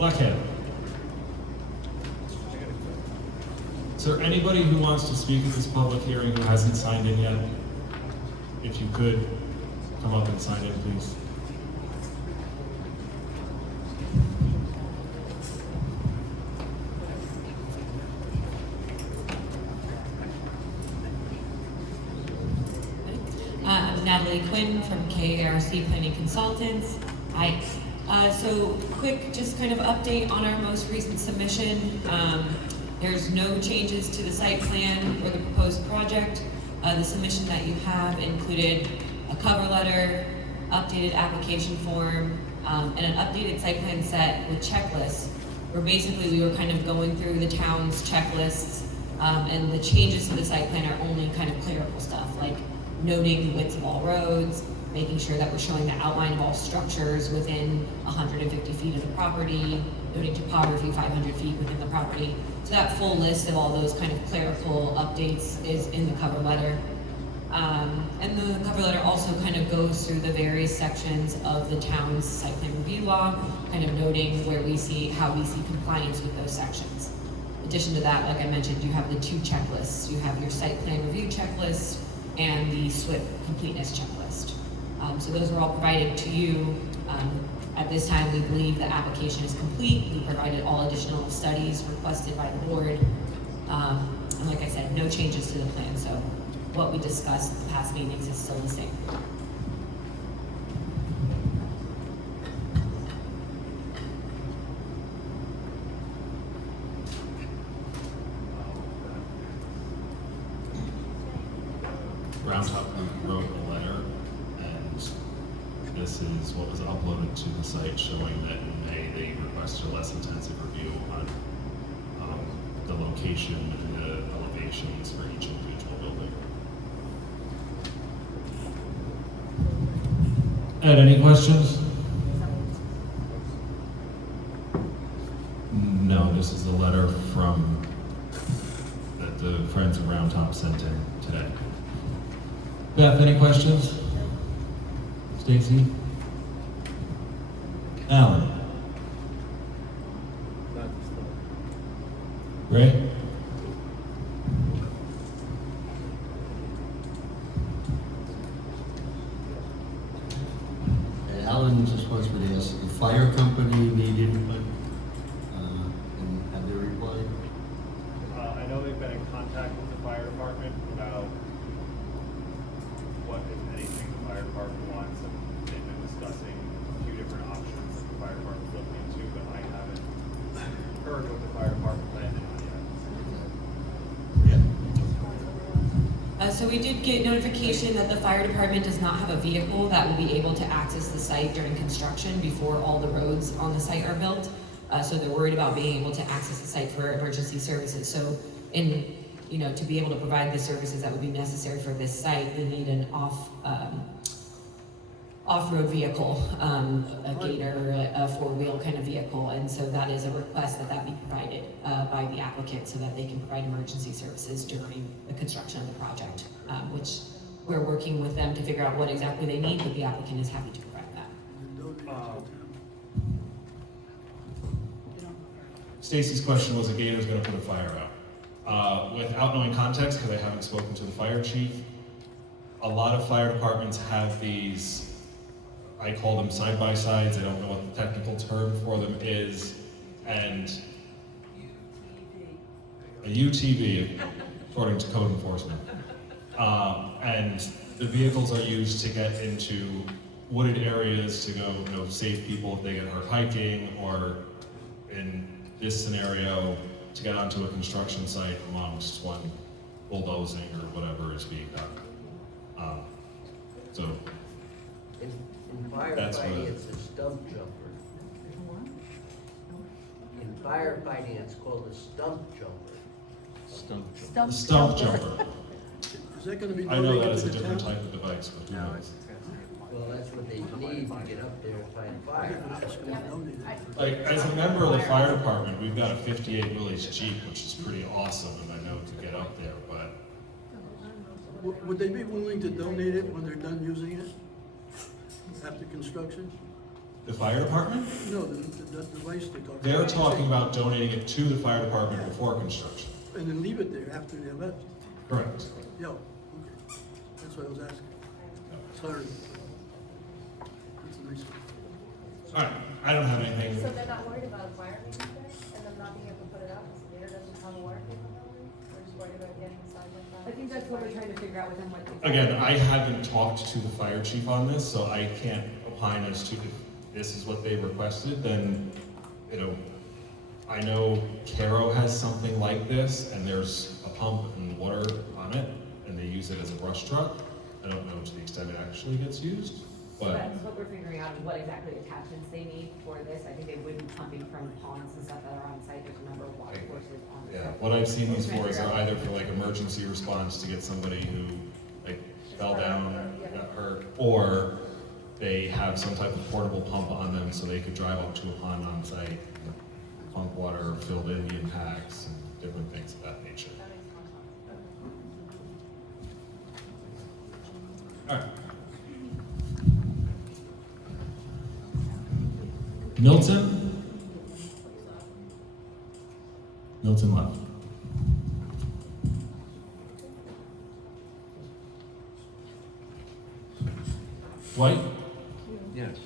Blackhead. Is there anybody who wants to speak at this public hearing who hasn't signed in yet? If you could, come up and sign in, please. I'm Natalie Quinn from KARC Planning Consultants. Hi. So quick, just kind of update on our most recent submission. There's no changes to the site plan or the proposed project. The submission that you have included a cover letter, updated application form, and an updated site plan set with checklists, where basically we were kind of going through the town's checklists, and the changes to the site plan are only kind of clerical stuff, like noting the widths of all roads, making sure that we're showing the outline of all structures within 150 feet of the property, noting topography 500 feet within the property. So that full list of all those kind of clerical updates is in the cover letter. And the cover letter also kind of goes through the various sections of the town's site plan review law, kind of noting how we see compliance with those sections. In addition to that, like I mentioned, you have the two checklists. You have your site plan review checklist and the SWIP completeness checklist. So those were all provided to you. At this time, we believe the application is complete. We provided all additional studies requested by the board. And like I said, no changes to the plan. So what we discussed in the past meetings is still the same. Round Top Group wrote a letter, and this is what was uploaded to the site showing that in May they requested a less intensive review on the location and the elevations for each individual building. Ed, any questions? No, this is a letter that the Friends of Round Top sent in today. Beth, any questions? Stacy? Alan? Ray? Alan just wants me to ask, the fire company need input, and have they replied? I know they've been in contact with the fire department about what, if anything, the fire department wants, and they've been discussing a few different options that the fire department's looking into, but I haven't heard what the fire department landed on yet. So we did get notification that the fire department does not have a vehicle that will be able to access the site during construction before all the roads on the site are built. So they're worried about being able to access the site for emergency services. So to be able to provide the services that would be necessary for this site, they need an off-road vehicle, a gator, a four-wheel kind of vehicle, and so that is a request that be provided by the applicant so that they can provide emergency services during the construction of the project, which we're working with them to figure out what exactly they need, but the applicant is happy to provide that. Stacy's question was, a gator's gonna put a fire out. Without knowing context, because I haven't spoken to the fire chief, a lot of fire departments have these, I call them side-by-sides, I don't know what the technical term for them is, and a UTV, according to code enforcement. And the vehicles are used to get into wooded areas to go, save people if they get hurt hiking, or in this scenario, to get onto a construction site amongst when bulldozing or whatever is being done. So In firefighting, it's a stump jumper. In firefighting, it's called a stump jumper. stump jumper. Is that gonna be I know that donated is to a the different town? type of device, but who knows? Well, that's what they need to get up there and fight fire. It's gonna be donated. Like, as a member of the fire department, we've got a 58 Willys Jeep, which is pretty awesome, and I know to get up there, but Would they be willing to donate it when they're done using it? After construction? The fire department? No, the device they're talking about. They're talking about donating it to the fire department before construction. And then leave it there after the event. Correct. Yeah, okay. That's what I was asking. Sorry. That's a nice one. All right, I don't have anything. So they're not worried about a fire being there and them not being able to put it out because the meter doesn't have a water capability? They're just worried about getting inside like that? I think that's what we're trying to figure out with them, what they. Again, I haven't talked to the fire chief on this, so I can't opine as to if this is what they requested, then, you know, I know Caro has something like this, and there's a pump and water on it, and they use it as a brush truck. I don't know to the extent it actually gets used, So but, that's what we're figuring out, is what exactly attachments they need for this. I think they would be pumping from ponds and stuff that are on site. There's a number of water courses on the yeah, site. what I've seen these for is are either for like emergency response to get somebody who, like, fell down, got hurt, or they have some type of portable pump on them so they could drive up to a pond on site, pump water, fill in the impacts, and different things of that nature. That makes more sense. All right. Milton? Milton left. Dwight? Yes.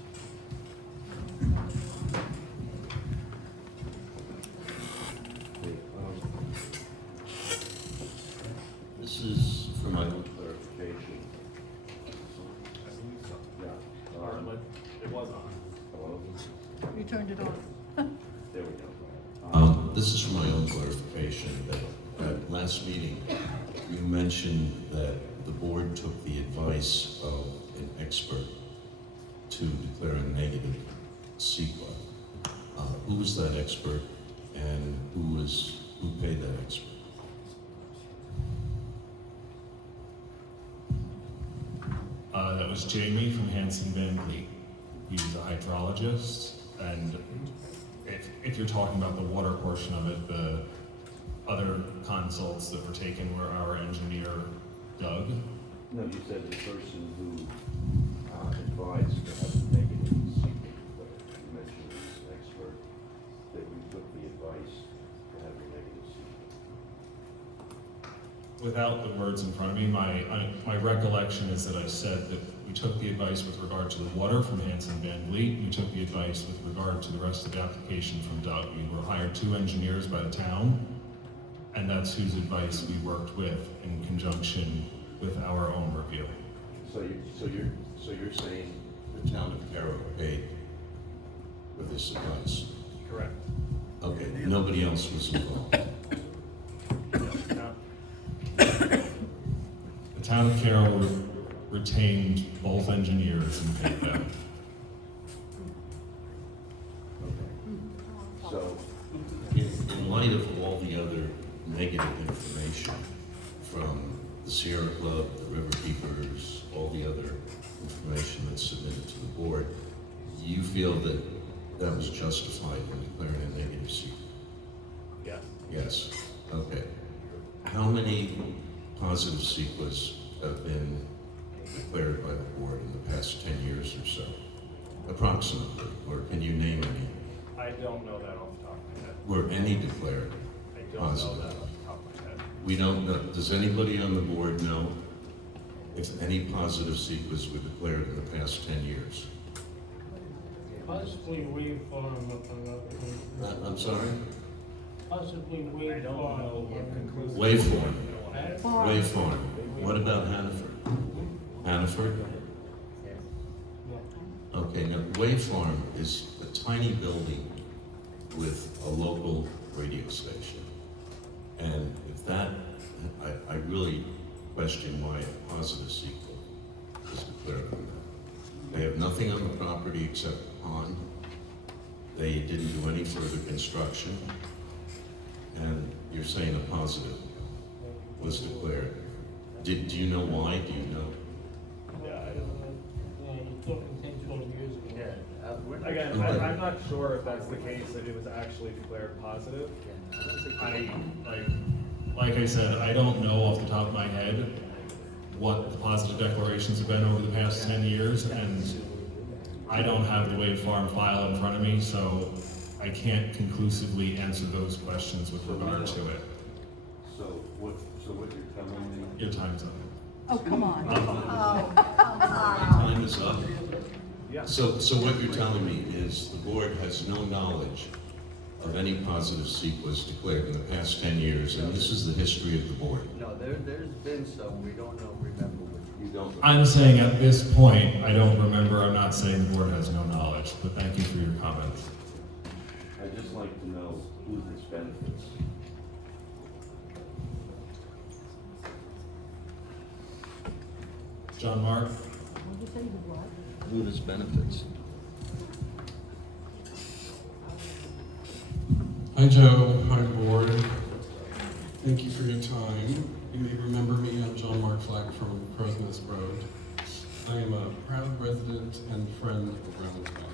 This is for my own clarification. I believe so. Yeah. Or it was on. Hello? You turned it on. There we go. This is for my own clarification, that at last meeting, you mentioned that the board took the advice of an expert to declare a negative CEQA. Who was that expert, and who paid that expert? That was Jamie from Hanson Van Vliet. He was a hydrologist, and if you're talking about the water portion of it, the other consults that were taken were our engineer, Doug. No, you said the person who advised to have a negative CEQA, but you mentioned this expert, that we took the advice to have a negative CEQA. Without the words in front of me, my recollection is that I said that we took the advice with regard to the water from Hanson Van Vliet. We took the advice with regard to the rest of the application from Doug. We were hired 2 engineers by the town, and that's whose advice we worked with in conjunction with our own review. So you're saying the town of Carroll paid for this advice? Correct. Okay, nobody else was involved. Now, The town of Carroll retained both engineers and paid them. So, in light of all the other negative information from the Sierra Club, the River Keepers, all the other information that's submitted to the board, you feel that that was justified in declaring a negative CEQA? yes. Yes, okay. How many positive CEQAs have been declared by the board in the past 10 years or so? Approximately, or can you name any? I don't know that off the top of my head. Were any declared I don't know positive? that off the top of my head. We don't know, does anybody on the board know if any positive CEQAs were declared in the past 10 years? Possibly wave farm up on I'm sorry? possibly I wave don't farm. know what conclusive. Waveform. Huh? Waveform. What about Hannaford? Hannaford? Yeah. Okay, now Waveform is a tiny building with a local radio station. And if that, I really question why a positive CEQA is declared on that. They have nothing on the property except a pond. They didn't do any further construction. And you're saying a positive was declared. Do you know why? Do you know? Yeah, I don't know. Yeah, you're talking 10, 12 years ago. Yeah. Again, I'm not sure if that's the case, that it was actually declared positive. Like I said, I don't know off the top of my head what the positive declarations have been over the past 10 years, and I don't have the Wade Farm file in front of me, so I can't conclusively answer those questions with regard to it. So what you're telling me? Your time's up. Oh, come on. Time is up? Yeah. So what you're telling me is the board has no knowledge of any positive sequence declared in the past 10 years, and this is the history of the board. No, there's been some, we don't remember which. You don't. I'm saying at this point, I don't remember. I'm not saying the board has no knowledge, but thank you for your comments. I'd just like to know who this benefits. John Mark? Who this benefits? Hi Joe, hi board. Thank you for your time. You may remember me, I'm John Mark Flack from Crowsnest Road. I am a proud resident and friend of Roundtown.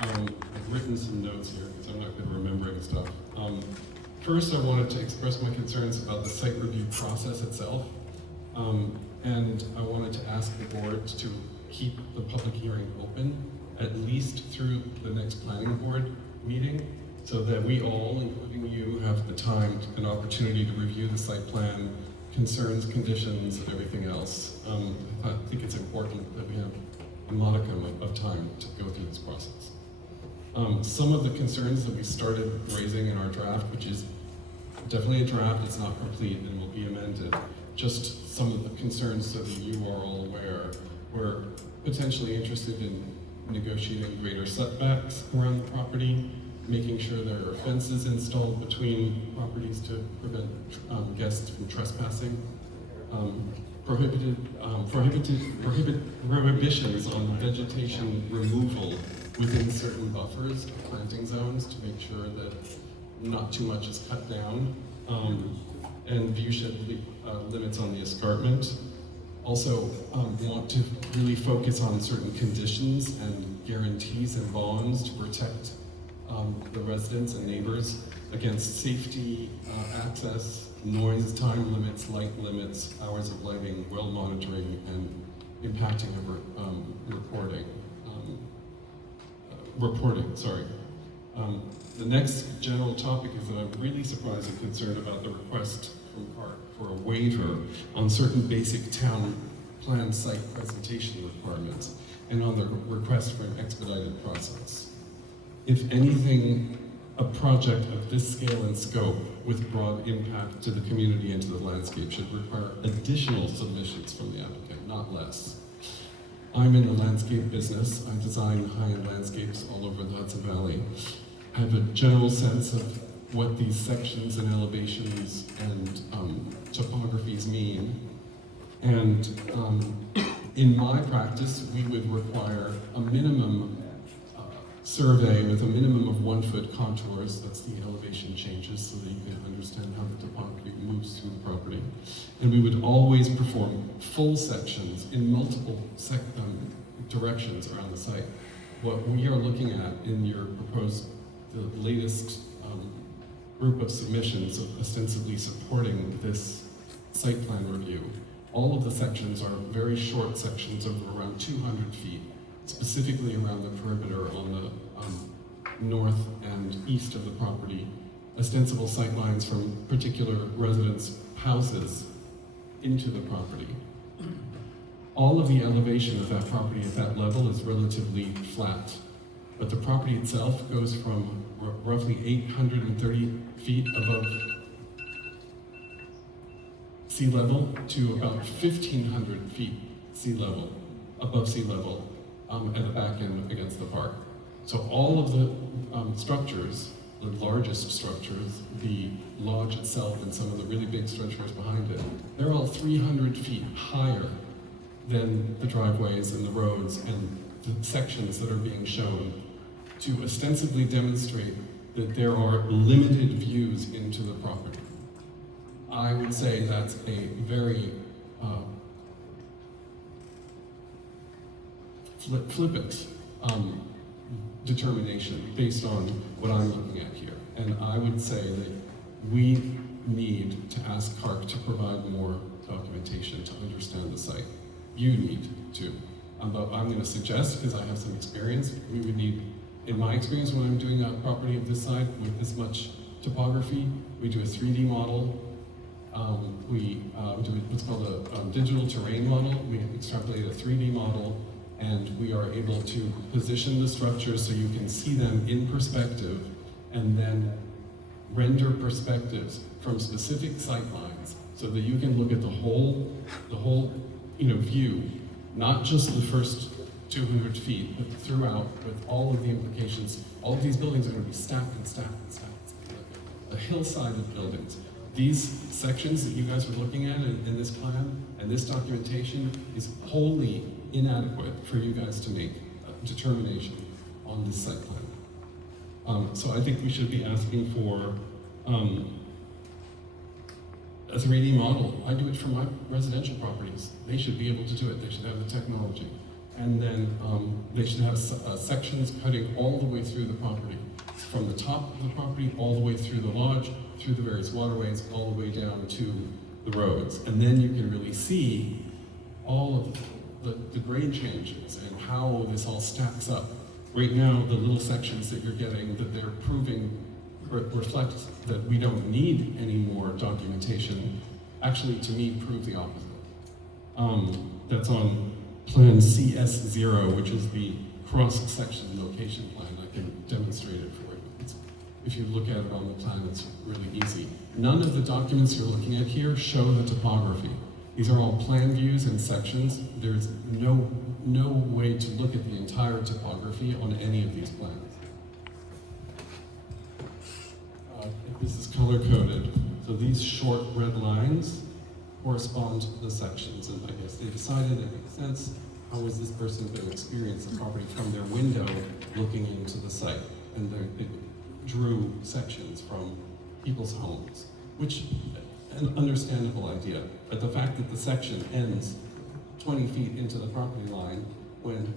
I've written some notes here because I'm not good at remembering stuff. First, I wanted to express my concerns about the site review process itself. And I wanted to ask the board to keep the public hearing open, at least through the next planning board meeting, so that we all, including you, have the time and opportunity to review the site plan, concerns, conditions, and everything else. I think it's important that we have a modicum of time to go through this process. Some of the concerns that we started raising in our draft, which is definitely a draft, it's not complete and will be amended, just some of the concerns so that you are all aware. We're potentially interested in negotiating greater setbacks around the property, making sure there are fences installed between properties to prevent guests from trespassing, prohibitions on vegetation removal within certain buffers of planting zones to make sure that not too much is cut down, and viewshed limits on the escarpment. Also, want to really focus on certain conditions and guarantees and bonds to protect the residents and neighbors against safety, access, noise, time limits, light limits, hours of lighting, well monitoring, and impacting of reporting. The next general topic is that I'm really surprised and concerned about the request from CART for a waiver on certain basic town plan site presentation requirements and on the request for an expedited process. If anything, a project of this scale and scope with broad impact to the community and to the landscape should require additional submissions from the applicant, not less. I'm in the landscape business. I design high-end landscapes all over the Hudson Valley. I have a general sense of what these sections and elevations and topographies mean. And in my practice, we would require a minimum survey with a minimum of 1 foot contours, that's the elevation changes, so that you can understand how the topography moves through the property. And we would always perform full sections in multiple directions around the site. What we are looking at in your proposed, the latest group of submissions ostensibly supporting this site plan review, all of the sections are very short sections of around 200 feet, specifically around the perimeter on the north and east of the property, ostensible sight lines from particular residents' houses into the property. All of the elevation of that property at that level is relatively flat, but the property itself goes from roughly 830 feet above sea level to about 1,500 feet above sea level at the back end against the park. So all of the structures, the largest structures, the lodge itself and some of the really big structures behind it, they're all 300 feet higher than the driveways and the roads and the sections that are being shown to ostensibly demonstrate that there are limited views into the property. I would say that's a very flippant determination based on what I'm looking at here. And I would say that we need to ask CARC to provide more documentation to understand the site. You need to. But I'm going to suggest, because I have some experience, we would need, in my experience, when I'm doing a property of this side with this much topography, we do a 3D model. We do what's called a digital terrain model. We extrapolate a 3D model, and we are able to position the structures so you can see them in perspective, and then render perspectives from specific sight lines so that you can look at the whole view, not just the first 200 feet, but throughout with all of the implications. All of these buildings are going to be stacked and stacked and stacked. A hillside of buildings. These sections that you guys are looking at in this plan and this documentation is wholly inadequate for you guys to make a determination on this site plan. So I think we should be asking for a 3D model. I do it for my residential properties. They should be able to do it. They should have the technology. And then they should have sections cutting all the way through the property. From the top of the property, all the way through the lodge, through the various waterways, all the way down to the roads. And then you can really see all of the grade changes and how this all stacks up. Right now, the little sections that you're getting, that they're proving reflect that we don't need any more documentation, actually, to me, prove the opposite. That's on Plan CS0, which is the cross-section location plan. I can demonstrate it for you. If you look at it on the plan, it's really easy. None of the documents you're looking at here show the topography. These are all plan views and sections. There's no way to look at the entire topography on any of these plans. This is color-coded. So these short red lines correspond to the sections, and I guess they decided it makes sense. How is this person going to experience the property from their window looking into the site? And they drew sections from people's homes, which an understandable idea. But the fact that the section ends 20 feet into the property line, when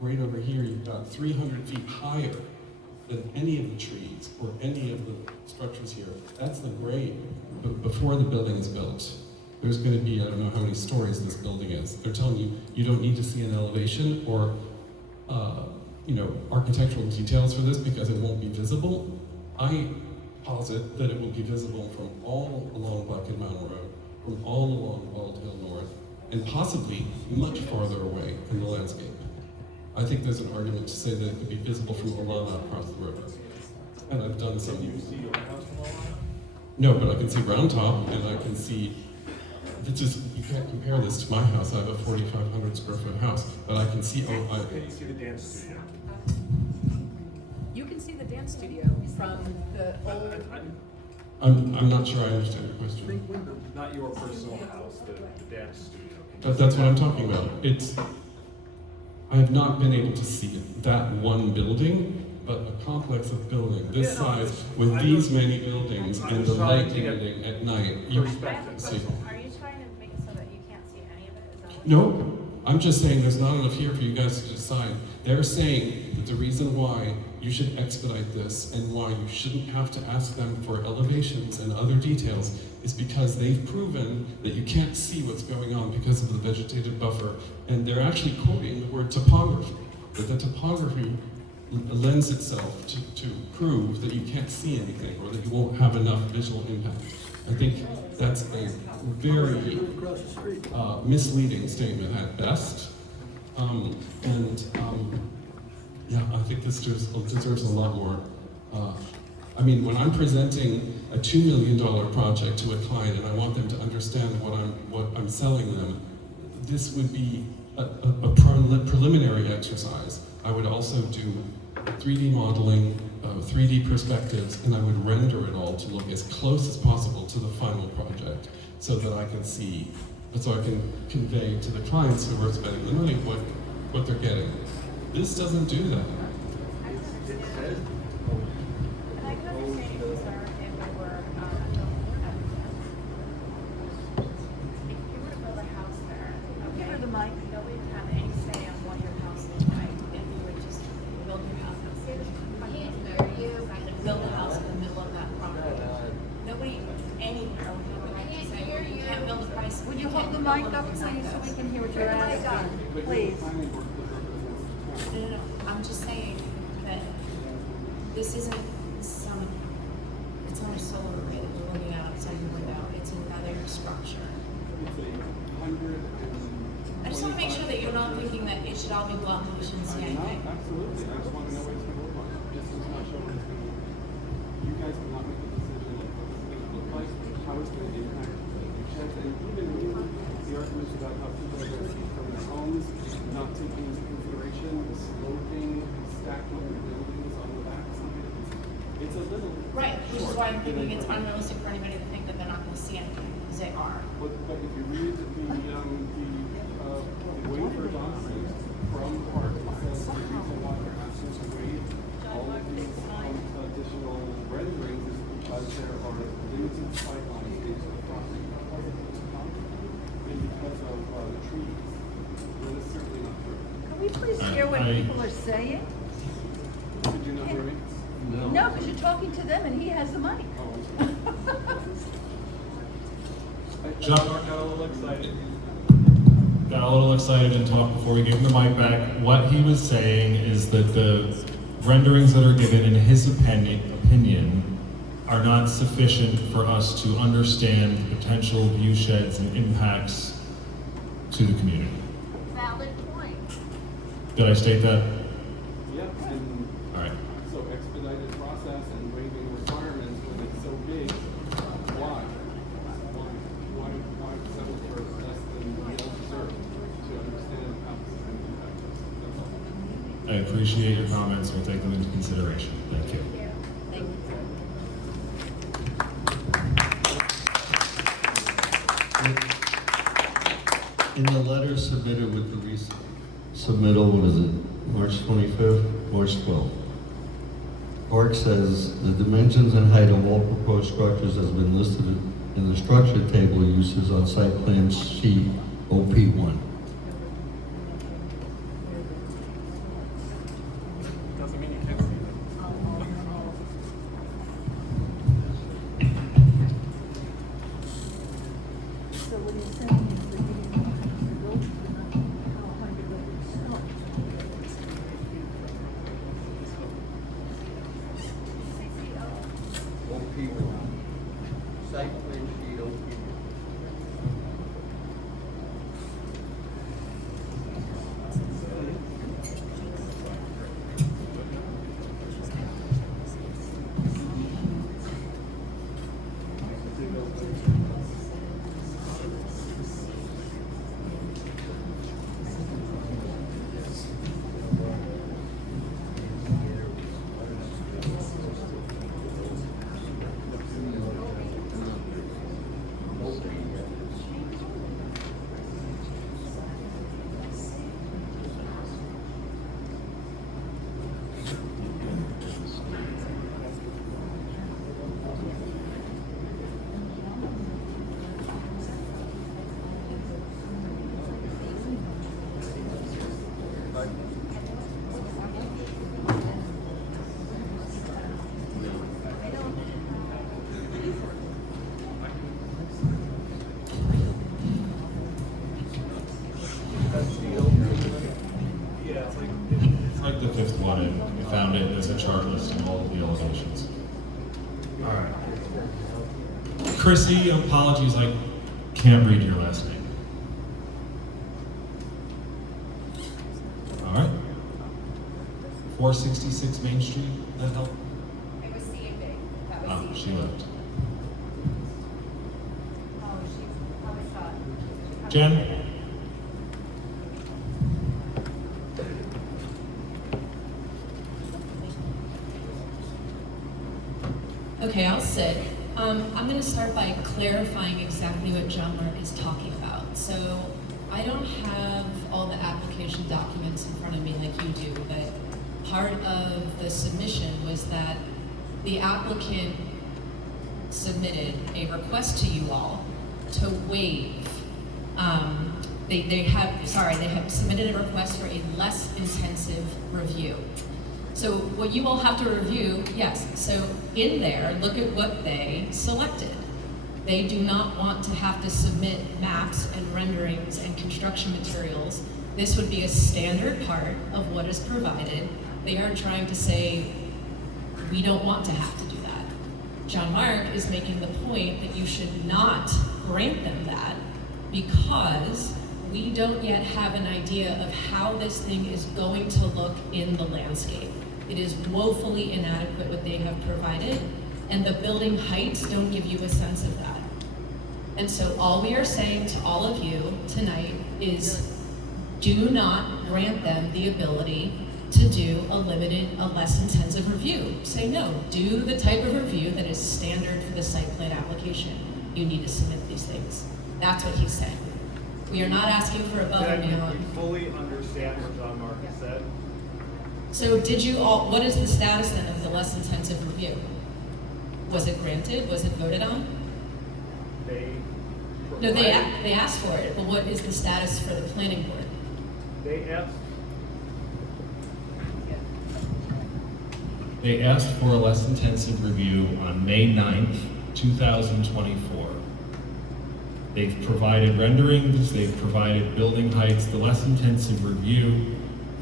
right over here you've got 300 feet higher than any of the trees or any of the structures here, that's the grade before the building is built. There's going to be, I don't know how many stories this building is. They're telling you you don't need to see an elevation or architectural details for this because it won't be visible. I posit that it will be visible from all along Blackhead Mountain Road, from all along Bald Hill North, and possibly much farther away in the landscape. I think there's an argument to say that it could be visible from Olana across the road. And I've done some. You see your house from Olana? No, but I can see Round Top, and I can see. It's just, you can't compare this to my house. I have a 4,500 square foot house, but I can see. Can you see the dance studio? You can see the dance studio from the old. I'm not sure I understand your question. Not your personal house, the dance studio. But that's what I'm talking about. I have not been able to see that one building, but a complex of building this size with these many buildings and the light emitting at night. You see. Are you trying to make it so that you can't see any of it? Is that what No, I'm just saying there's not enough here for you guys to decide. They're saying that the reason why you should expedite this and why you shouldn't have to ask them for elevations and other details is because they've proven that you can't see what's going on because of the vegetative buffer. And they're actually quoting the word topography, that the topography lends itself to prove that you can't see anything or that you won't have enough visual impact. I think that's a very misleading statement at best. Yeah, I think this deserves a lot more. When I'm presenting a $2 million project to a client and I want them to understand what I'm selling them, this would be a preliminary exercise. I would also do 3D modeling, 3D perspectives, and I would render it all to look as close as possible to the final project so that I can see, so I can convey to the clients who are spending the money what they're getting. This doesn't do that. I can understand your concern if we were, if you were to build a house there, okay? Give her the mic. Nobody would have any say on what your house is like, and you would just build your house. Build a house in the middle of that property. Nobody anywhere would have a right to say, you can't build a price. Would you hold the mic up, please, so we can hear what you're asking? Please. No, I'm just saying that this isn't some, it's not a solar array that we're looking at outside your window, it's another structure. I just wanna make sure that you're not thinking that it should all be blunt, and we shouldn't see anything. Absolutely, I just wanna know what it's gonna look like. Distance not show what it's gonna look like. You guys cannot make a decision like what it's gonna look like, how it's gonna impact the sheds, and even the arguments about how people are gonna see from their homes, not taking into consideration the sloping, stacking of buildings on the backside. It's a little. Right, which is short. why I'm thinking it's unrealistic for anybody to think that they're not gonna see anything, because they are. But if you read the waiver document from Park, it says the reason why they're asking to waive all of these additional renderings is because there are limited sightlines into the property and because of the trees. That is certainly not true. Can we please hear what people are saying? Did you not hear me? No, because you're talking to them and he has the mic. Oh, I'm sorry. John Got a little excited. got a little excited and talked before we gave him the mic back. What he was saying is that the renderings that are given, in his opinion, are not sufficient for us to understand the potential view sheds and impacts to the community. Valid point. Did I state that? Yeah, and All right. so expedited process and waiving requirements when it's so big, why? Why settle for less than we deserve to understand how this is going to impact us? That's all. I appreciate your comments. We'll take them into consideration. Thank you. In the letter submitted with the submittal, what is it, March 25th, March 12th? Park says the dimensions and height of all proposed structures has been listed in the structure table uses on site plan sheet OP1. Doesn't mean you can't see them. So what he's saying is that he didn't want to build how high the building starts. OP1. Site plan sheet OP1. It's like the fifth one, and we found it as a chart listing all of the elevations. All right. Chrissy, apologies, I can't read your last name. All right. 466 Main Street, that help? It was C and D. That was Oh, C and D. she left. Oh, she probably thought. she probably Jen? did it. Okay, I'll sit. I'm going to start by clarifying exactly what John Mark is talking about. So I don't have all the application documents in front of me like you do, but part of the submission was that the applicant submitted a request to you all to waive. They have submitted a request for a less intensive review. So what you all have to review, yes, so in there, look at what they selected. They do not want to have to submit maps and renderings and construction materials This would be a standard part of what is provided. They are trying to say, we don't want to have to do that. John Mark is making the point that you should not grant them that because we don't yet have an idea of how this thing is going to look in the landscape. It is woefully inadequate what they have provided, and the building heights don't give you a sense of that. And so all we are saying to all of you tonight is do not grant them the ability to do a less intensive review. Say no, do the type of review that is standard for the site plan application. You need to submit these things. That's what he's saying. We are not asking for above and We beyond. fully understand what John Mark has said. So did you all, what is the status then of the less intensive review? Was it granted? Was it voted on? No, they asked for it, but what is the status for the planning board? They asked for a less intensive review on May 9th, 2024. They've provided renderings, they've provided building heights. The less intensive review,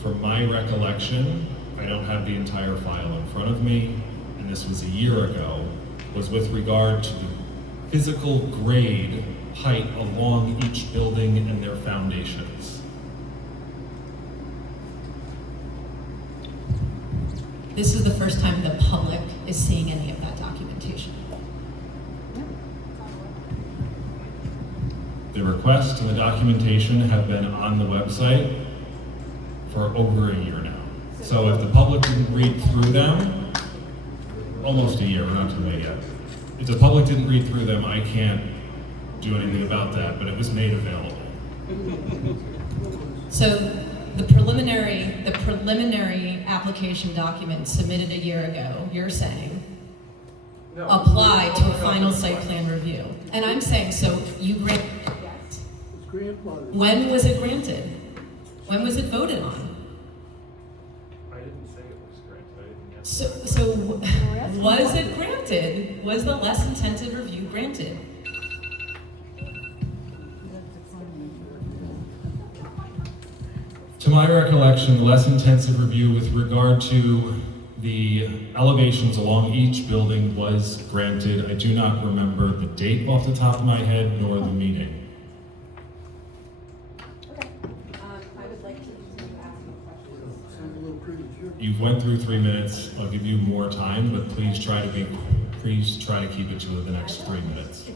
from my recollection, I don't have the entire file in front of me, and this was a year ago, was with regard to the physical grade height along each building and their foundations. This is the first time the public is seeing any of that documentation. The request and the documentation have been on the website for over a year now. So if the public didn't read through them, almost a year, we're not too late yet. If the public didn't read through them, I can't do anything about that, but it was made available. So the preliminary application document submitted a year ago, you're saying, apply to a final site plan review. And I'm saying, so you grant, It's grandfathered. when was it granted? When was it voted on? I didn't say it was granted. I didn't ask. So was it granted? Was the less intensive review granted? To my recollection, the less intensive review with regard to the elevations along each building was granted. I do not remember the date off the top of my head, nor the meeting. Okay, I would like to continue asking questions. Sounds a little premature. You've went through 3 minutes. I'll give you more time, but please try to keep it to the next 3 minutes.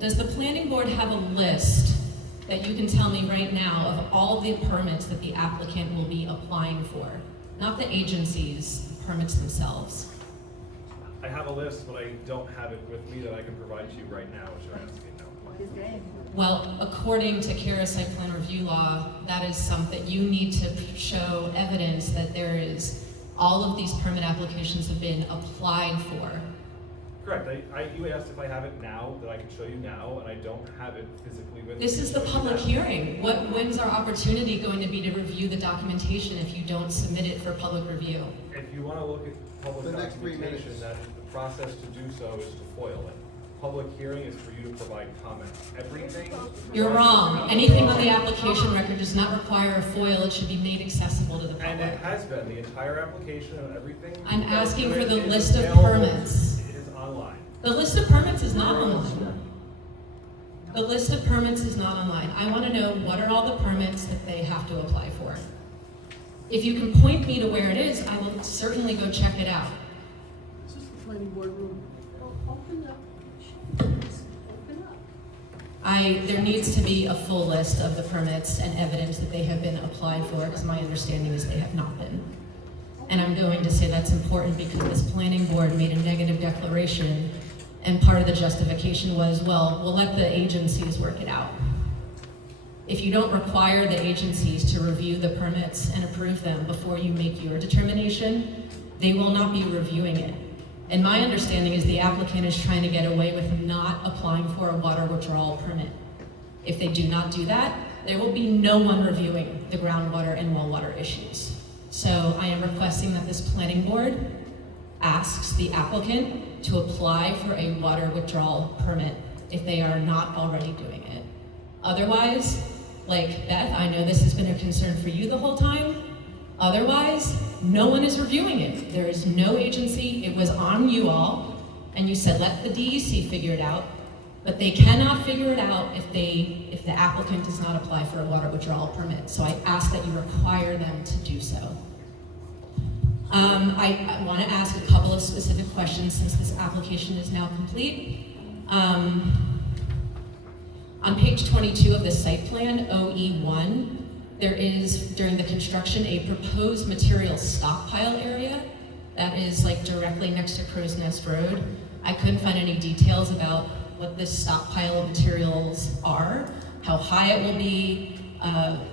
Does the planning board have a list that you can tell me right now of all the permits that the applicant will be applying for? Not the agencies, permits themselves. I have a list, but I don't have it with me that I can provide to you right now, which you're asking now. Well, according to CARA site plan review law, that is something you need to show evidence that there is, all of these permit applications have been applied for. Correct. You asked if I have it now, that I can show you now, and I don't have it physically with me. This is the public hearing. When's our opportunity going to be to review the documentation if you don't submit it for public review? If you want to look at public The next 3 documentation, minutes. then the process to do so is to FOIL it. Public hearing is for you to provide comments. Everything. You're wrong. Anything on the application record does not require a FOIL. It should be made accessible to the And public. it has been, the entire application and everything. I'm asking for the is list of available. permits. It is online. The list of permits is not online. The list of permits is not online. I want to know what are all the permits that they have to apply for. If you can point me to where it is, I will certainly go check it out. Is this the planning board room? Open up. Open up. There needs to be a full list of the permits and evidence that they have been applied for, because my understanding is they have not been. And I'm going to say that's important because this planning board made a negative declaration, and part of the justification was, well, we'll let the agencies work it out. If you don't require the agencies to review the permits and approve them before you make your determination, they will not be reviewing it. And my understanding is the applicant is trying to get away with not applying for a water withdrawal permit. If they do not do that, there will be no one reviewing the groundwater and well water issues. So I am requesting that this planning board asks the applicant to apply for a water withdrawal permit if they are not already doing it. Otherwise, like Beth, I know this has been a concern for you the whole time. Otherwise, no one is reviewing it. There is no agency, it was on you all, and you said let the DEC figure it out, but they cannot figure it out if the applicant does not apply for a water withdrawal permit. So I ask that you require them to do so. I want to ask a couple of specific questions since this application is now complete. On page 22 of the site plan, OE1, there is, during the construction, a proposed material stockpile area that is like directly next to Crow's Nest Road. I couldn't find any details about what this stockpile of materials are, how high it will be,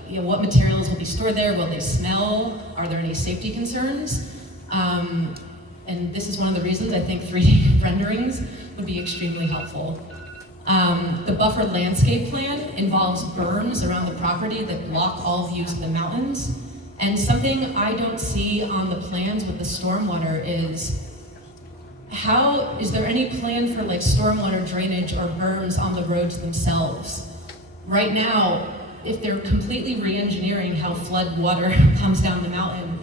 what materials will be stored there, will they smell, are there any safety concerns? And this is one of the reasons I think 3D renderings would be extremely helpful. The buffer landscape plan involves berms around the property that block all views of the mountains. And something I don't see on the plans with the stormwater is, is there any plan for like stormwater drainage or berms on the roads themselves? Right now, if they're completely re-engineering how flood water comes down the mountain,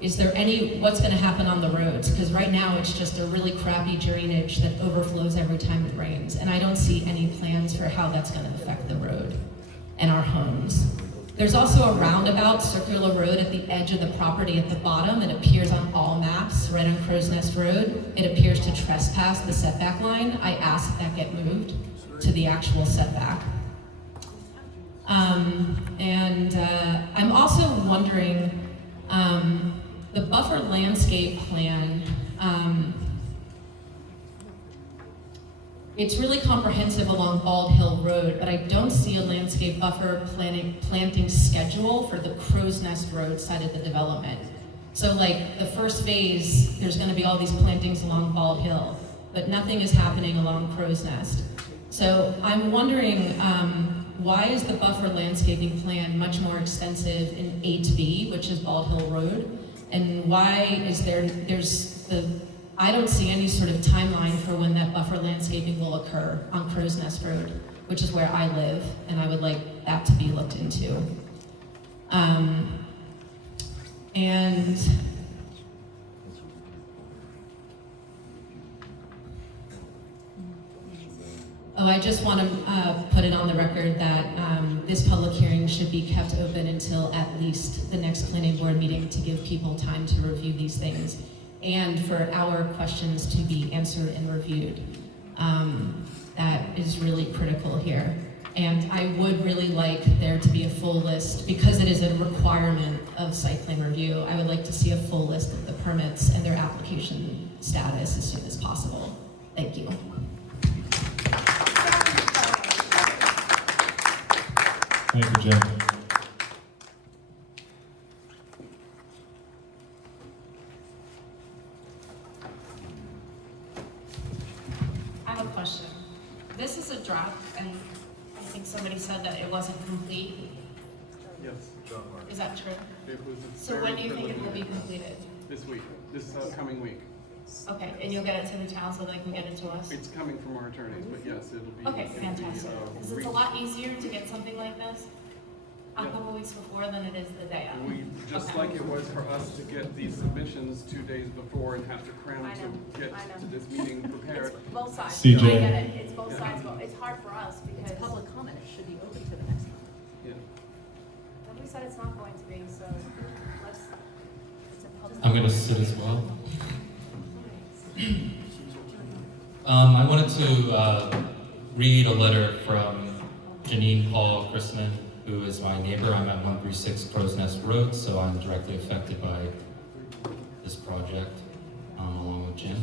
is there what's gonna happen on the roads? Because right now it's just a really crappy drainage that overflows every time it rains. And I don't see any plans for how that's gonna affect the road and our homes. There's also a roundabout circular road at the edge of the property at the bottom. It appears on all maps, right on Crow's Nest Road. It appears to trespass the setback line. I ask that get moved to the actual setback. I'm also wondering, the buffer landscape plan, it's really comprehensive along Bald Hill Road, but I don't see a landscape buffer planting schedule for the Crow's Nest Road side of the development. So like the first phase, there's gonna be all these plantings along Bald Hill, but nothing is happening along Crow's Nest. So I'm wondering, why is the buffer landscaping plan much more extensive in 8B, which is Bald Hill Road? And why is I don't see any sort of timeline for when that buffer landscaping will occur on Crow's Nest Road, which is where I live, and I would like that to be looked into. I just want to put it on the record that this public hearing should be kept open until at least the next planning board meeting to give people time to review these things and for our questions to be answered and reviewed. That is really critical here. And I would really like there to be a full list, because it is a requirement of site plan review. I would like to see a full list of the permits and their application status as soon as possible. Thank you. Thank you, Jen. I have a question. This is a draft, and I think somebody said that it wasn't complete. Yes, John Mark. Is that true? It was So when do you think it will be completed? This week, this coming week. Okay, and you'll get it to the town so they can get it to us? It's coming from our attorneys, but yes, it'll be. Okay, fantastic. Because it's a lot easier to get something like this a Yeah. couple weeks before than it is the day of. Just Okay. like it was for us to get these submissions 2 days before and have to cram I know, to get I know. to this meeting prepared. It's both sides. CJ. I get it, it's both Yeah. sides, but it's hard for us because. It's public comment, it should be open to the next one. Yeah. But we said it's not going to be, so let's. It's a public. I'm going to sit as well. I wanted to read a letter from Janine Paul Chrisman, who is my neighbor. I'm at 136 Crow's Nest Road, so I'm directly affected by this project, along with Jim.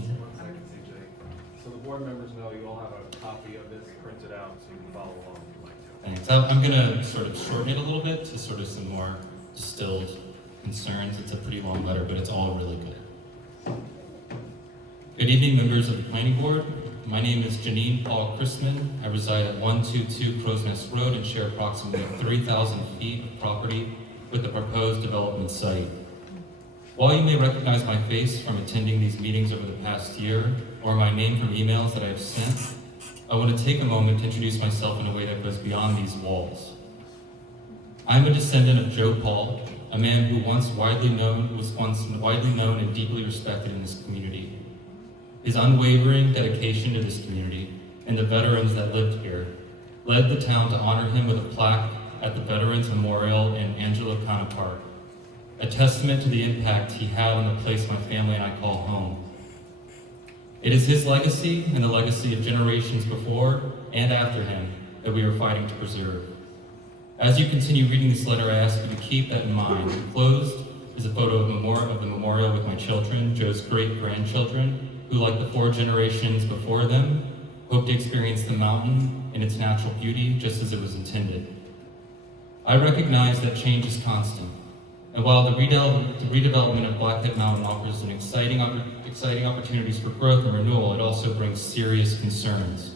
So the board members know you all have a copy of this printed out, so you can follow along if you'd like to. Thanks. I'm going to sort of shorten it a little bit to sort of some more distilled concerns. It's a pretty long letter, but it's all really good. Good evening, members of the planning board. My name is Janine Paul Chrisman. I reside at 122 Crow's Nest Road and share approximately 3,000 feet of property with the proposed development site. While you may recognize my face from attending these meetings over the past year, or my name from emails that I have sent, I want to take a moment to introduce myself in a way that goes beyond these walls. I'm a descendant of Joe Paul, a man who was widely known and deeply respected in this community. His unwavering dedication to this community and the veterans that lived here led the town to honor him with a plaque at the Veterans Memorial in Angelo Cana Park, a testament to the impact he had on the place my family and I call home. It is his legacy and the legacy of generations before and after him that we are fighting to preserve. As you continue reading this letter, I ask you to keep that in mind. Enclosed is a photo of the memorial with my children, Joe's great-grandchildren, who, like the 4 generations before them, hope to experience the mountain in its natural beauty just as it was intended. I recognize that change is constant, and while the redevelopment of Blackhead Mountain offers an exciting opportunities for growth and renewal, it also brings serious concerns.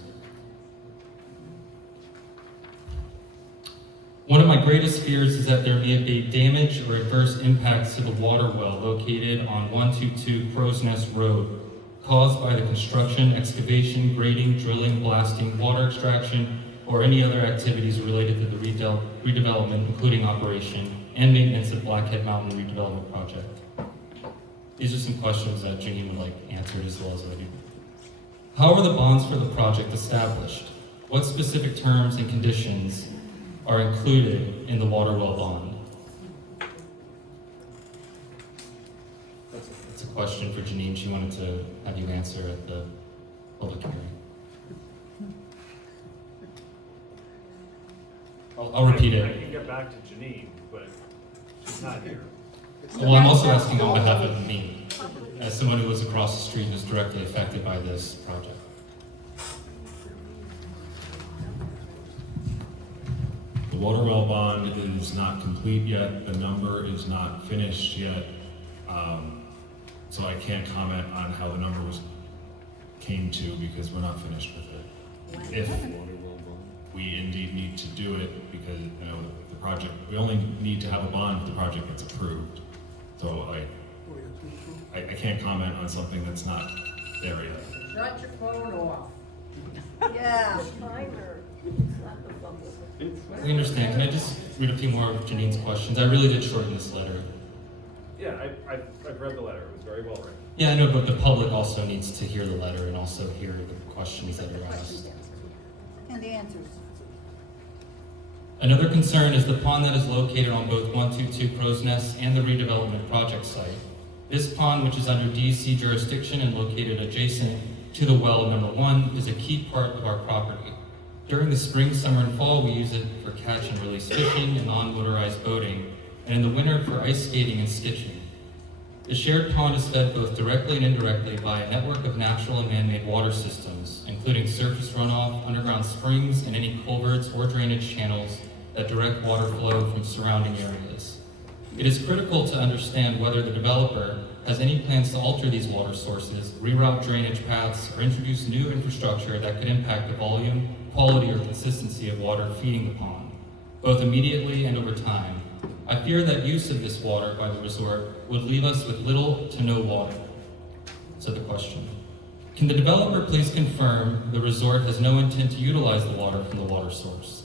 One of my greatest fears is that there may be damage or adverse impacts to the water well located on 122 Crow's Nest Road, caused by the construction, excavation, grading, drilling, blasting, water extraction, or any other activities related to the redevelopment, including operation and maintenance of Blackhead Mountain redevelopment project. These are some questions that Janine would like answered as well as I do. How are the bonds for the project established? What specific terms and conditions are included in the water well bond? That's a question for Janine. She wanted to have you answer at the public hearing. I'll repeat it. I can get back to Janine, but she's not here. Well, I'm also asking on behalf of me, as someone who lives across the street and is directly affected by this project. The water well bond is not complete yet. The number is not finished yet. So I can't comment on how the number came to because we're not finished with it. If we indeed need to do it because the project, we only need to have a bond if the project gets approved. So I can't comment on something that's not there yet. Shut your phone off. Yeah. We understand. Can I just read a few more of Janine's questions? I really did shorten this letter. Yeah, I've read the letter. It was very well written. Yeah, I know, but the public also needs to hear the letter and also hear the questions that are asked. And the answers. Another concern is the pond that is located on both 122 Crow's Nest and the redevelopment project site. This pond, which is under DEC jurisdiction and located adjacent to the well number 1, is a key part of our property. During the spring, summer, and fall, we use it for catch and release fishing and non-motorized boating, and in the winter for ice skating and skitching. The shared pond is fed both directly and indirectly by a network of natural and man-made water systems, including surface runoff, underground springs, and any culverts or drainage channels that direct water flow from surrounding areas. It is critical to understand whether the developer has any plans to alter these water sources, reroute drainage paths, or introduce new infrastructure that could impact the volume, quality, or consistency of water feeding the pond, both immediately and over time. I fear that use of this water by the resort would leave us with little to no water. So the question, can the developer please confirm the resort has no intent to utilize the water from the water source?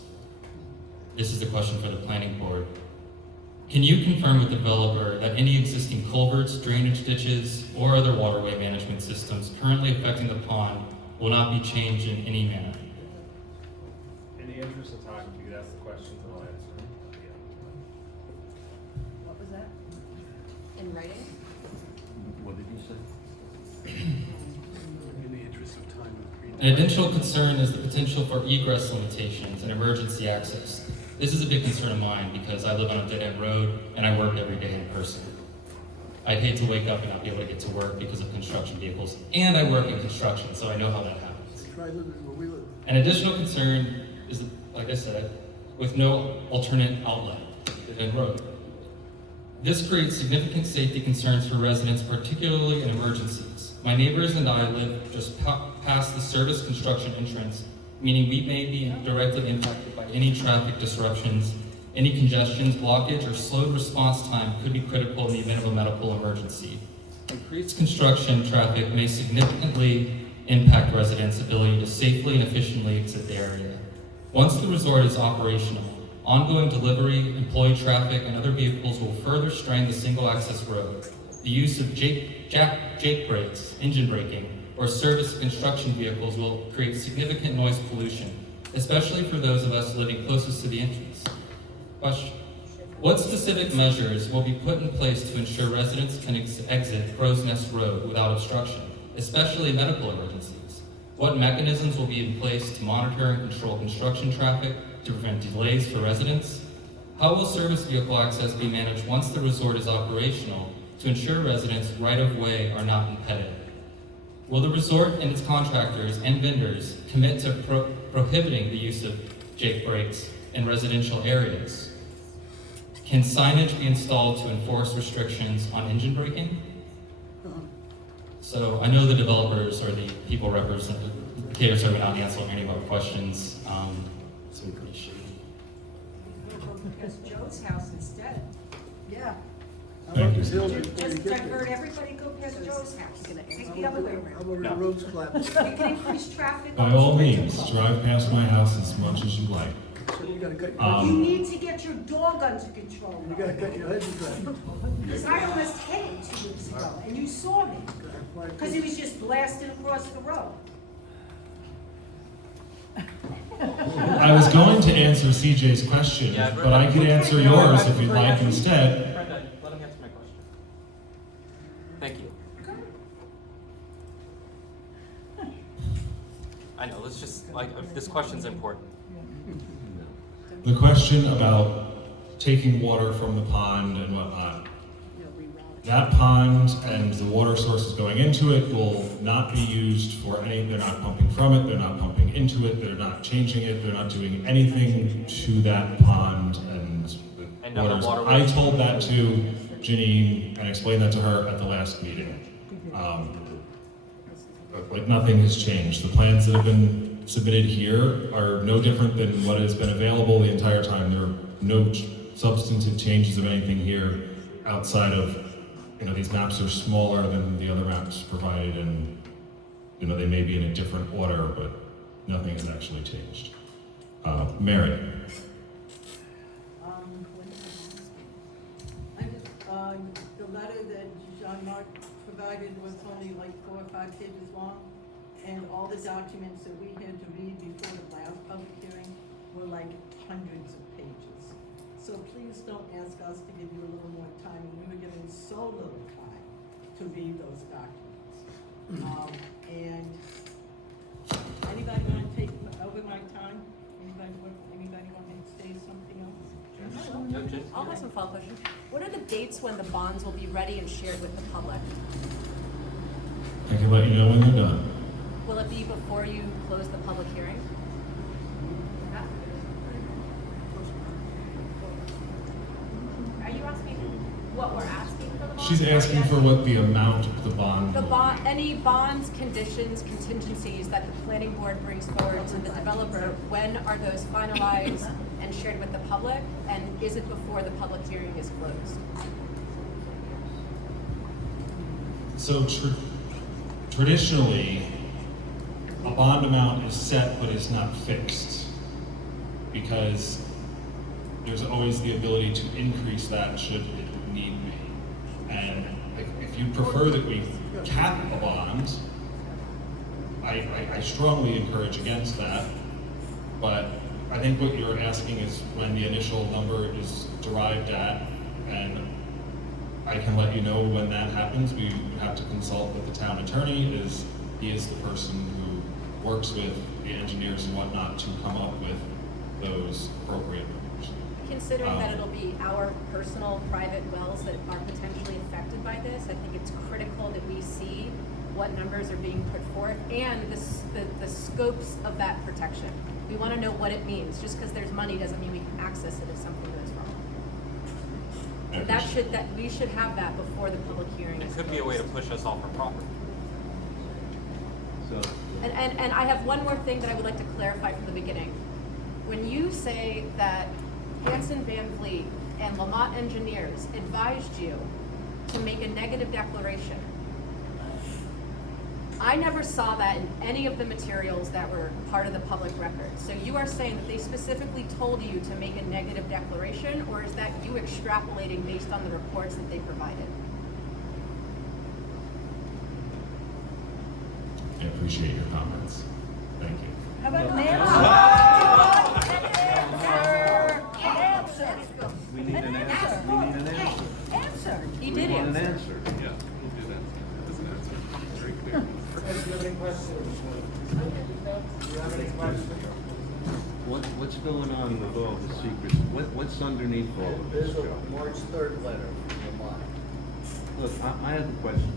This is the question for the planning board. Can you confirm with the developer that any existing culverts, drainage ditches, or other waterway management systems currently affecting the pond will not be changed in any manner? In the interest of time, if you could ask the questions and I'll answer them. What was that? In writing? What did you say? In the interest of time. An additional concern is the potential for egress limitations and emergency access. This is a big concern of mine because I live on a dead-end road and I work every day in person. I'd hate to wake up and not be able to get to work because of construction vehicles, and I work in construction, so I know how that happens. Try living where we live. An additional concern is, like I said, with no alternate outlet, dead-end road. This creates significant safety concerns for residents, particularly in emergencies. My neighbors and I live just past the service construction entrance, meaning we may be directly impacted by any traffic disruptions. Any congestions, blockage, or slowed response time could be critical in the event of a medical emergency. Increased construction traffic may significantly impact residents' ability to safely and efficiently exit the area. Once the resort is operational, ongoing delivery, employee traffic, and other vehicles will further strain the single-access road. The use of jake brakes, engine braking, or service construction vehicles will create significant noise pollution, especially for those of us living closest to the entrance. Question: what specific measures will be put in place to ensure residents can exit Crow's Nest Road without obstruction, especially medical emergencies? What mechanisms will be in place to monitor and control construction traffic to prevent delays for residents? How will service vehicle access be managed once the resort is operational to ensure residents' right-of-way are not impeded? Will the resort and its contractors and vendors commit to prohibiting the use of jake brakes in residential areas? Can signage be installed to enforce restrictions on engine braking? So I know the developers or the people represented, caterers are not answering any of our questions. It's been pretty shady. Because Joe's house instead. Yeah. Thank you. Just divert everybody, go past Joe's house. Take the other way around. I'm over the roads collapsed. You can increase traffic. By all means, drive past my house as much as you like. So you gotta cut, You need to get your dog under control. you gotta cut your head to drive. Because I almost hit him 2 weeks ago, and you saw me. Because he was just blasting across the road. I was going to answer CJ's question, but I could answer yours if you'd like instead. Brenda, let him answer my question. Thank you. I know, let's just, this question's important. The question about taking water from the pond and whatnot. That pond and the water sources going into it will not be used for any, they're not pumping from it, they're not pumping into it, they're not changing it, they're not doing anything to that pond and the waters. I told that to Janine and explained that to her at the last meeting. But nothing has changed. The plans that have been submitted here are no different than what has been available the entire time. There are no substantive changes of anything here outside of, these maps are smaller than the other maps provided, and they may be in a different order, but nothing has actually changed. Mary. The letter that Jean-Marc provided was only like 4 or 5 pages long, and all the documents that we had to read before the last public hearing were like hundreds of pages. So please don't ask us to give you a little more time, and we were given so little time to read those documents. And anybody want to take over my time? Anybody want me to say something else? I'll have some follow-up questions. What are the dates when the bonds will be ready and shared with the public? I can let you know when they're done. Will it be before you close the public hearing? Are you asking what we're asking for the bond? She's asking for what the amount of the bond. Any bonds, conditions, contingencies that the planning board brings forward to the developer, when are those finalized and shared with the public? And is it before the public hearing is closed? So traditionally, a bond amount is set, but it's not fixed, because there's always the ability to increase that should it need be. And if you prefer that we cap a bond, I strongly encourage against that. But I think what you're asking is when the initial number is derived at, and I can let you know when that happens. We have to consult with the town attorney, as he is the person who works with the engineers and whatnot to come up with those appropriate numbers. Considering that it'll be our personal private wells that are potentially affected by this, I think it's critical that we see what numbers are being put forth and the scopes of that protection. We want to know what it means. Just because there's money doesn't mean we can access it if something goes wrong. And we should have that before the public hearing. It could be a way to push us off our property. And I have one more thing that I would like to clarify from the beginning. When you say that Hanson Van Vliet and Lamont Engineers advised you to make a negative declaration, I never saw that in any of the materials that were part of the public record. So you are saying that they specifically told you to make a negative declaration, or is that you extrapolating based on the reports that they provided? I appreciate your comments. Thank you. How about an answer? We need an answer. We need an answer. Answer. He We did want an answer. answer. Yeah, we'll do that. That's an answer. Very clear. Do you have any questions? Do you have any questions? What's going on with all the secrets? What's underneath all of this, There's a Joe? March 3rd letter from Lamont. Look, I have a question.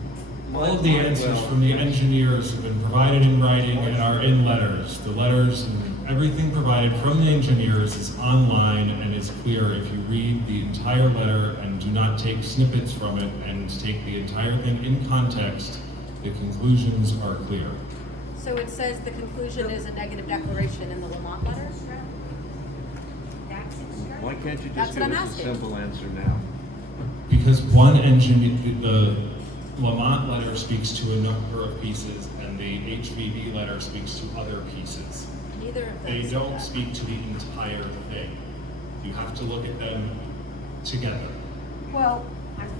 All of the answers from the engineers have been provided in writing and are in letters. The letters and everything provided from the engineers is online and is clear if you read the entire letter and do not take snippets from it and take the entire thing in context, the conclusions are clear. So it says the conclusion is a negative declaration in the Lamont letter? Why can't you That's just what give I'm us a asking. simple answer now? Because one engineer, the Lamont letter speaks to a number of pieces and the HVB letter speaks to other pieces. Neither of them. They said don't that. speak to the entire thing. You have to look at them together. Well,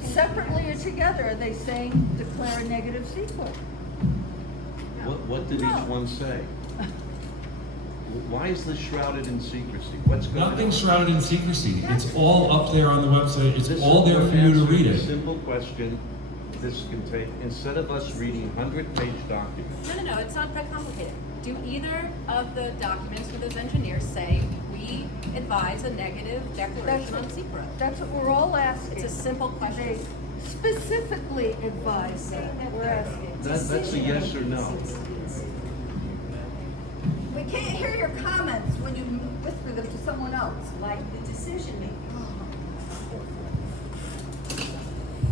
separately or together, are they saying declare a negative secret? What did each one say? Why is this shrouded in secrecy? What's going on? Nothing's shrouded in secrecy. It's all up there on the website. It's This all there one for you to answer, read a it. simple question. This can take, instead of us reading 100-page documents. No, it's not that complicated. Do either of the documents for those engineers say, we advise a negative declaration on secret? That's what we're all asking. It's a simple question. They specifically advise that. We're asking. That's a yes or no. We can't hear your comments when you whisper them to someone else. Like the decision making.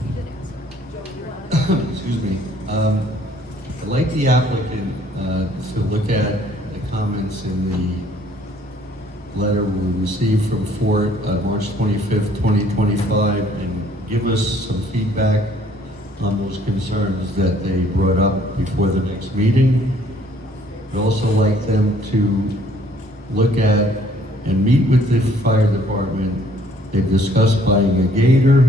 You did answer. Excuse me. I'd like the applicant to look at the comments in the letter we received from Fort March 25th, 2025, and give us some feedback on those concerns that they brought up before the next meeting. I'd also like them to look at and meet with the fire department. They've discussed buying a gator,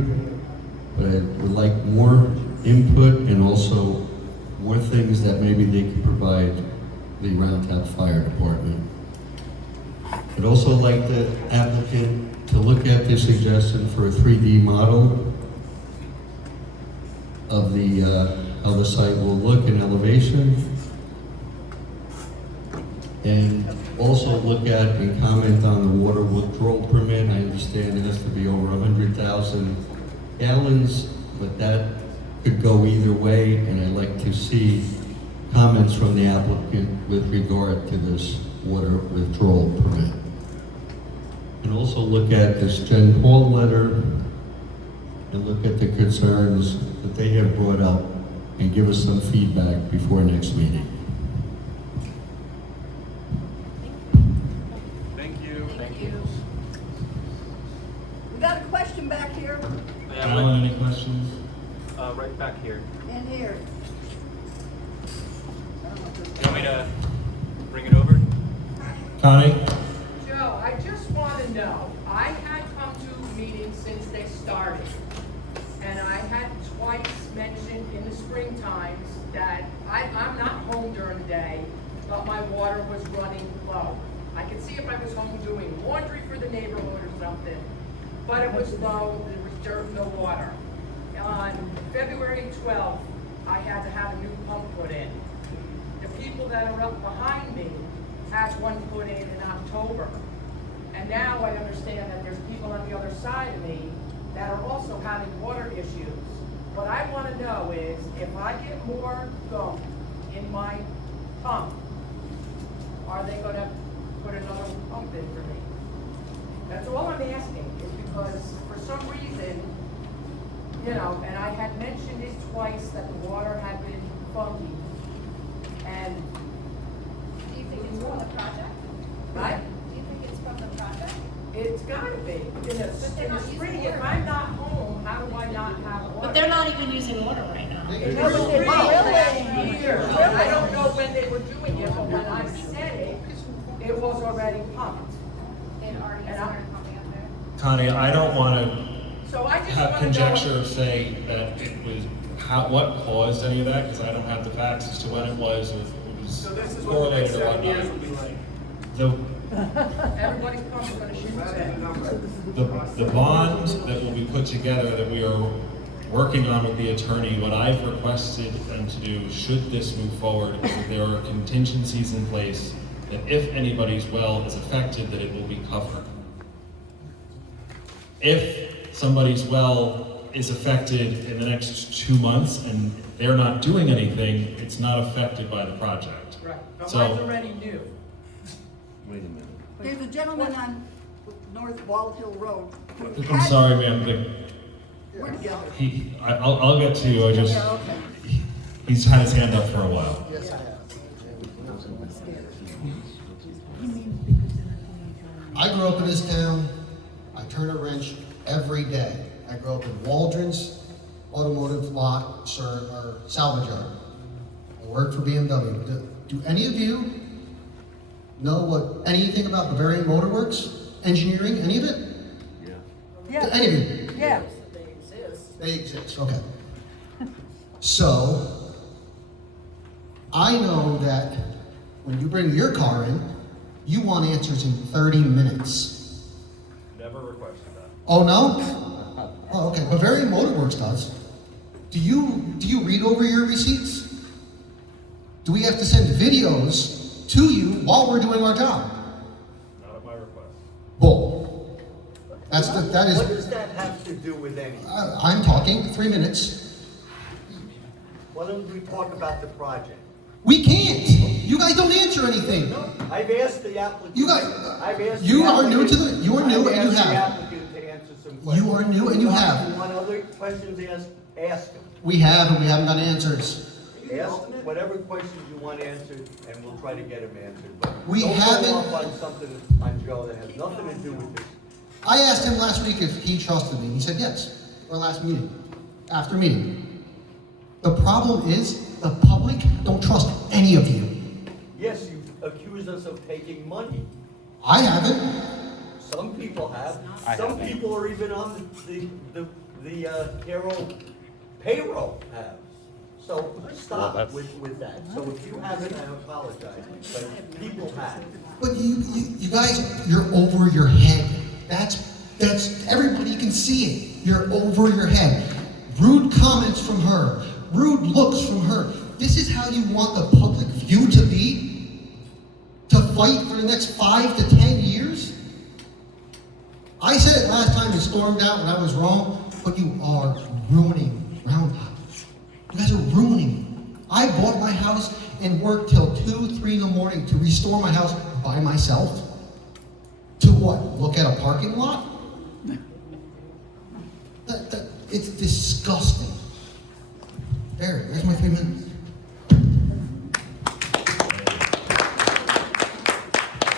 but I would like more input and also more things that maybe they could provide the Round Top Fire Department. I'd also like the applicant to look at their suggestion for a 3D model of the how the site will look in elevation, and also look at and comment on the water withdrawal permit. I understand it has to be over 100,000 gallons, but that could go either way, and I'd like to see comments from the applicant with regard to this water withdrawal permit. And also look at this Jen Paul letter and look at the concerns that they have brought up and give us some feedback before next meeting. Thank you. Thank you. We got a question back here Alan, any questions? Right back here. and here. You want me to bring it over? Connie? Joe, I just want to know, I had come to meetings since they started, and I had twice mentioned in the spring times that I'm not home during the day, but my water was running low. I could see if I was home doing laundry for the neighborhood or something, but it was low, there was dirt, no water. On February 12th, I had to have a new pump put in. The people that are up behind me had one put in October. And now I understand that there's people on the other side of me that are also having water issues. What I want to know is, if I get more gunk in my pump, are they going to put another pump in for me? That's all I'm asking, is because for some reason, you know, and I had mentioned it twice that the water had been funky. And Do you think it's from the project? Right? Do you think it's from the project? It's gotta be. In the spring, if I'm not home, how do I not have water? But they're not even using water right now. It was 3 years last year. Connie, I don't want to So I just have want to conjecture know. of saying that it was what caused any of that, because I don't have the facts as to when it was, or if it was So this is what the next correlated or 7 years whatnot. will be like. Everybody's probably going to shoot that. The bond that will be put together, that we are working on with the attorney, what I've requested them to do, should this move forward, is that there are contingencies in place that if anybody's well is affected, that it will be covered. If somebody's well is affected in the next 2 months and they're not doing anything, it's not affected by the project. Right, but So- mine's already new. Wait a minute. There's a gentleman on North Wall Hill Road who I'm had- sorry, ma'am, We're together. I'll get to you, Yeah, okay. he's had his hand up for a while. Yes, I have. I grew up in this town. I turn a wrench every day. I grew up in Waldron's automotive lot, or salvage yard. I worked for BMW. Do any of you know anything about Bavarian Motor Works? Engineering, any of it? Yeah. Do any of you? Yeah. They exist, okay. So, I know that when you bring your car in, you want answers in 30 minutes. Never requested that. Oh, no? Oh, okay. Bavarian Motor Works does. Do you read over your receipts? Do we have to send videos to you while we're doing our job? Not at my request. Bull. That is. What does that have to do with anything? I'm talking 3 minutes. Why don't we talk about the project? We can't. You guys don't answer anything. No, I've asked the applicant. You guys, I've asked you the are new applicant- to the. You are new I've and you asked the have. applicant to answer some questions. You are new and you have. You want other questions ask him. We have and we haven't got answers. Ask him whatever questions you want answered, and we'll try to get them answered. But We don't haven't- go off on something on Joe that has nothing to do with this. I asked him last week if he trusted me. He said yes. Our last meeting, after meeting. The problem is the public don't trust any of you. Yes, you accuse us of taking money. I haven't. Some people have. I Some haven't. people are even on the payroll have. So stop that's- with that. So if you haven't, I apologize, but people have. But you guys, you're over your head. That's everybody can see it. You're over your head. Rude comments from her, rude looks from her. This is how you want the public view to be? To fight for the next 5 to 10 years? I said it last time and stormed out and I was wrong, but you are ruining Roundup. You guys are ruining it. I bought my house and worked till 2, 3 in the morning to restore my house by myself. To what? Look at a parking lot? It's disgusting. Barry, where's my 3 minutes?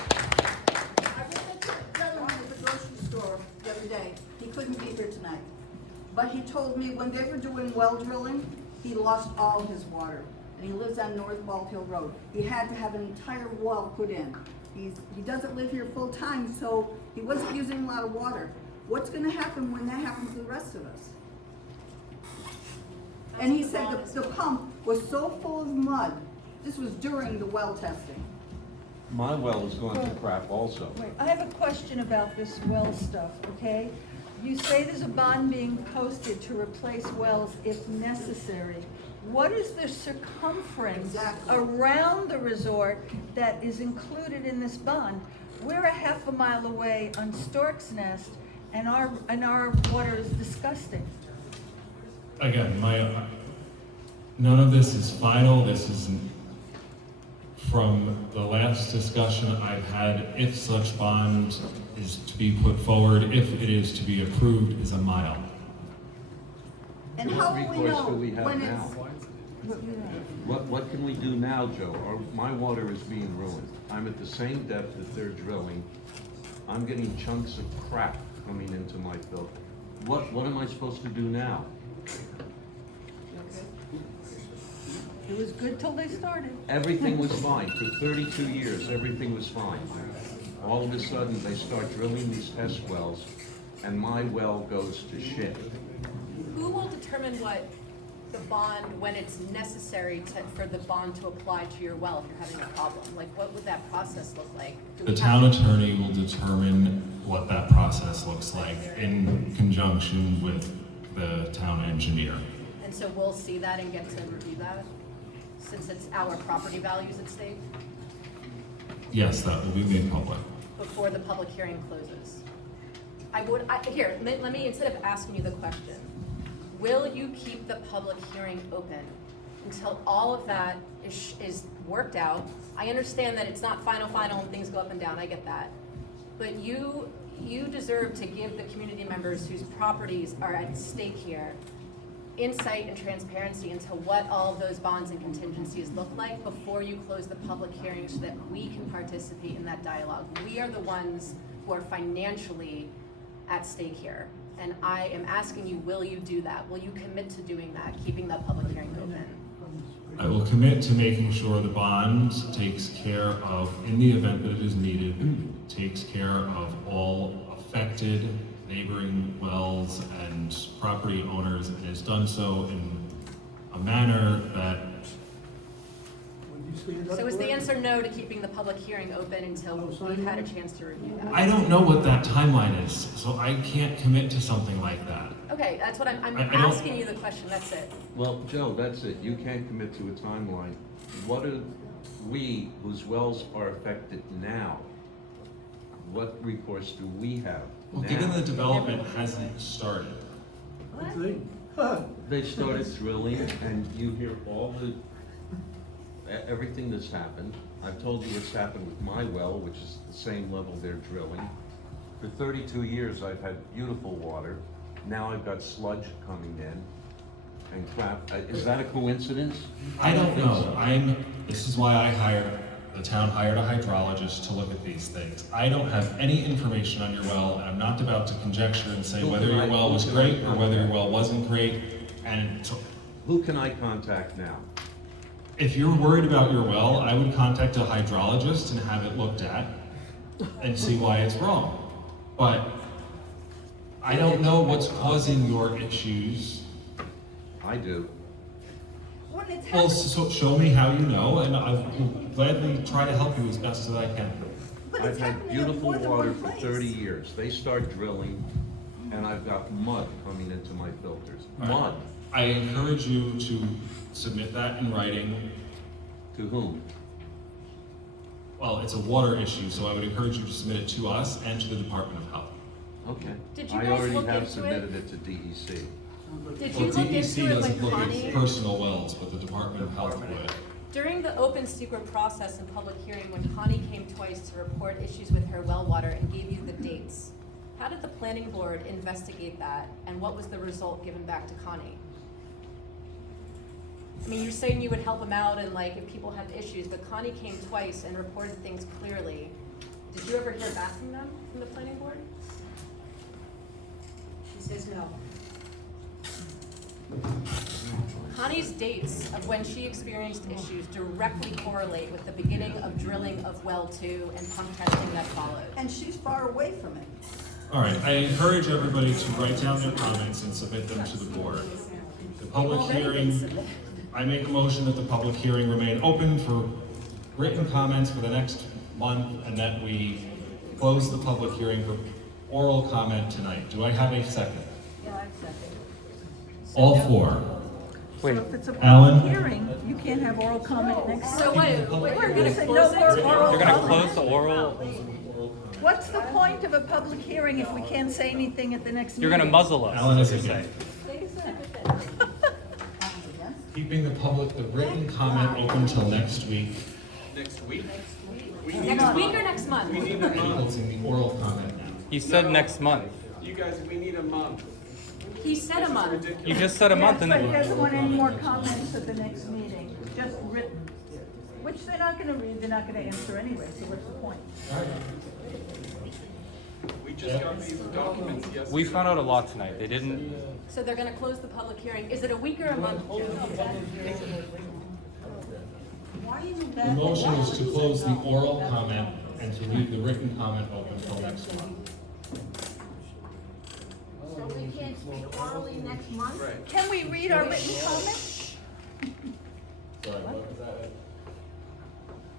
I met a gentleman at the grocery store the other day. He couldn't be here tonight. But he told me when they were doing well drilling, he lost all his water. And he lives on North Ball Hill Road. He had to have an entire well put in. He doesn't live here full time, so he wasn't using a lot of water. What's gonna happen when that happens to the rest of us? And he said the pump was so full of mud. This was during the well testing. My well is going to crap also. Wait, I have a question about this well stuff, okay? You say there's a bond being posted to replace wells if necessary. What is the circumference around the resort that is included in this bond? We're a half a mile away on Stork's Nest, and our water is disgusting. Again, none of this is final. This is from the last discussion I've had. If such bond is to be put forward, if it is to be approved, is a mile. And how will we What recourse know do we have when now? it's... What can we do now, Joe? My water is being ruined. I'm at the same depth that they're drilling. I'm getting chunks of crap coming into my filter. What am I supposed to do now? It was good till they started. Everything was fine. For 32 years, everything was fine. All of a sudden, they start drilling these test wells, and my well goes to shit. Who will determine what the bond, when it's necessary for the bond to apply to your well if you're having a problem? Like, what would that process look like? The town attorney will determine what that process looks like in conjunction with the town engineer. And so we'll see that and get to review that, since it's our property values at stake, Yes, that will be made public. before the public hearing closes. Here, let me, instead of asking you the question, will you keep the public hearing open until all of that is worked out? I understand that it's not final and things go up and down, I get that. But you deserve to give the community members whose properties are at stake here insight and transparency into what all of those bonds and contingencies look like before you close the public hearing so that we can participate in that dialogue. We are the ones who are financially at stake here. And I am asking you, will you do that? Will you commit to doing that, keeping that public hearing open? I will commit to making sure the bond takes care of, in the event that it is needed, takes care of all affected neighboring wells and property owners, and has done so in a manner that. So is the answer no to keeping the public hearing open until we've had a chance to review that? I don't know what that timeline is, so I can't commit to something like that. Okay, that's what I'm I don't- asking you the question, that's it. Well, Joe, that's it. You can't commit to a timeline. What are we, whose wells are affected now, what recourse do we have Well, now? given the development hasn't started, They started drilling, and you hear all everything that's happened. I've told you what's happened with my well, which is the same level they're drilling. For 32 years, I've had beautiful water. Now I've got sludge coming in and crap. Is that a coincidence? I don't think know. so. This is why the town hired a hydrologist to look at these things. I don't have any information on your well, and I'm not about to conjecture and say whether your well was great or whether your well wasn't great. And so, Who can I contact now? if you're worried about your well, I would contact a hydrologist and have it looked at and see why it's wrong. But I don't know what's causing your issues. I do. Well, so show me how you know, and I will gladly try to help you as best as I can. I've had beautiful water for 30 years. They start drilling, and I've got mud coming into my filters. Mud. I encourage you to submit that in writing. To whom? Well, it's a water issue, so I would encourage you to submit it to us and to the Department of Health. Okay. Did you I guys already look have into submitted it to DEC. Did Well, you look DEC into it doesn't when look Connie? at personal wells, but the Department of Health would. During the open secret process and public hearing, when Connie came twice to report issues with her well water and gave you the dates, how did the planning board investigate that, and what was the result given back to Connie? I mean, you're saying you would help them out and like if people had issues, but Connie came twice and reported things clearly. Did you ever hear back from them, from the planning board? She says no. Connie's dates of when she experienced issues directly correlate with the beginning of drilling of well 2 and pump testing that followed. And she's far away from it. All right, I encourage everybody to write down their comments and submit them to the board. The public hearing, I make a motion that the public hearing remain open for written comments for the next month, and that we close the public hearing for oral comment tonight. Do I have a second? Yeah, I second. All four. So if it's a Alan? public hearing, you can't have oral comment next. So what, we're gonna Say close no more it? oral You're gonna comment. close the oral, What's the point of a public hearing if we can't say anything at the next meeting? you're gonna muzzle us. Alan is is what against. you're saying. Keeping the written comment open till next week. Next week? Next week or next month? We need a month. Closing the oral comment now. He said next month. You guys, we need a month. He said a month. You just said a month and But he then. doesn't want any more comments at the next meeting, just written, which they're not gonna read, they're not gonna answer anyway, so what's the point? We just got these documents yesterday. We found out a lot tonight. They didn't. So they're gonna close the public hearing. Is it a week or a month? Why is it The that? motion is to close the oral comment and to leave the written comment open till next month. So we can't speak orally next month? Can we read our written comments? Sorry, what was that?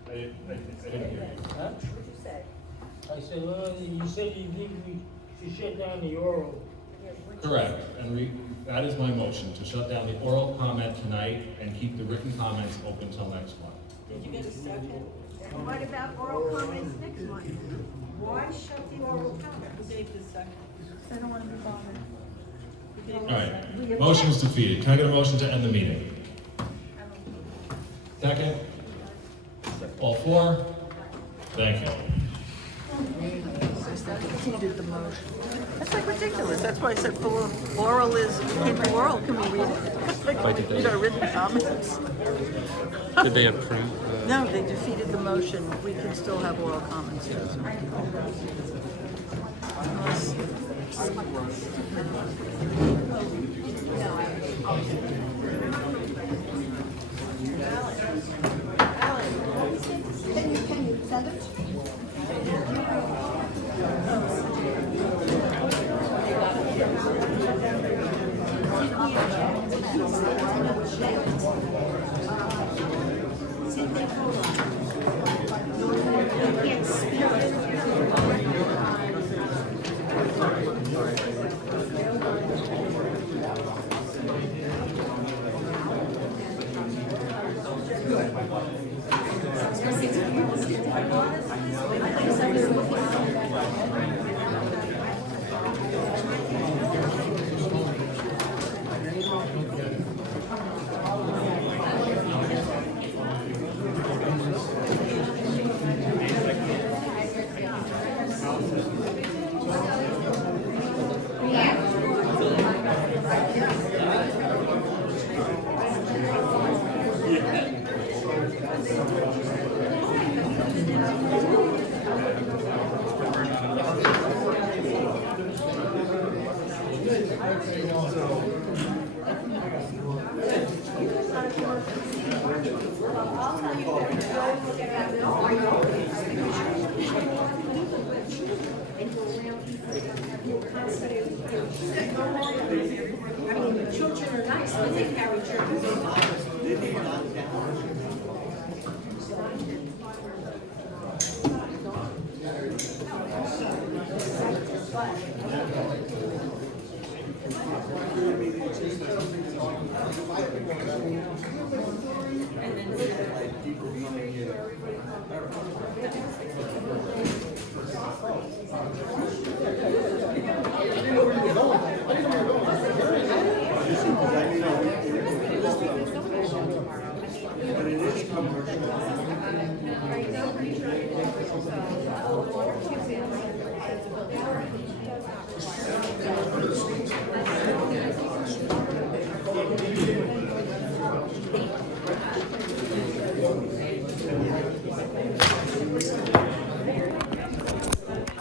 I didn't hear you. What'd you say? I said, well, you said you think we should shut down the oral. Correct, and that is my motion, to shut down the oral comment tonight and keep the written comments open till next month. Did you get a second? And what about oral comments next month? Why shut the oral comments? Who gave the second? I don't wanna be bothered. Who gave All the right, second? motion is defeated. Can I get a motion to end the meeting? Second? All four? Thank you. Defeated the motion. That's like ridiculous. That's why I said oral is, can't do oral, can we read it? Read our written comments. Did they approve? No, they defeated the motion. We can still have oral comments. Unless- Can you send it? Children are nice, but they carry And then